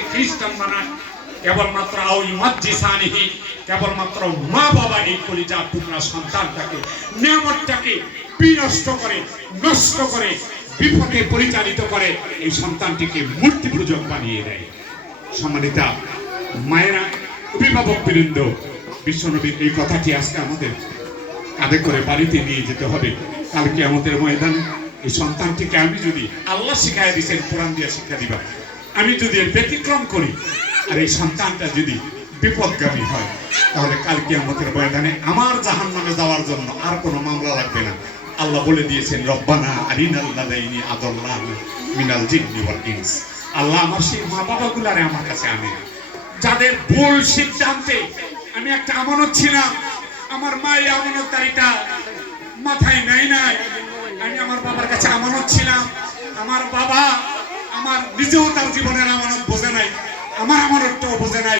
বানাচ্ছে, খ্রিস্টান বানায়, কেবলমাত্র আউইমাজ্জিসানিহি, কেবলমাত্র মা বাবা এই কলিজা টুকরা সন্তানটাকে, নিয়ামতটাকে বিনষ্ট করে, নষ্ট করে, বিপথে পরিচালিত করে, এই সন্তানটিকে মূর্তি পূজক বানিয়ে দেয়। সম্মানিতা মায়েরা, অভিভাবক বৃন্দ, বিশ্বনবীর এই কথাটি আজকে আমাদের কাঁধে করে বাড়িতে নিয়ে যেতে হবে। কালকে আমাদের ময়দানে এই সন্তানটিকে আমি যদি, আল্লাহ শিখাই দিচ্ছেন, কোরআন দিয়ে শিক্ষা দিবা, আমি যদি এর ব্যতিক্রম করি আর এই সন্তানটা যদি বিপদগামী হয়, তাহলে কালকে আমাদের ময়দানে আমার জাহান্নামে যাওয়ার জন্য আর কোনো মামলা লাগবে না। আল্লাহ বলে দিয়েছেন, রব্বানা আরিনাল লাদাইনি আদাল্লাহু মিনাল জিন্নি ওয়াল ইনস। আল্লাহ আমার সেই মা বাবাগুলারে আমার কাছে আনে, যাদের ভুল সিদ্ধান্তে আমি একটা আমানত ছিলাম, আমার মা এই আমানতদারিটা মাথায় নাই নাই, আমি আমার বাবার কাছে আমানত ছিলাম, আমার বাবা আমার নিজেও তার জীবনের আমানত বোঝে নাই, আমার আমানতটাও বোঝে নাই।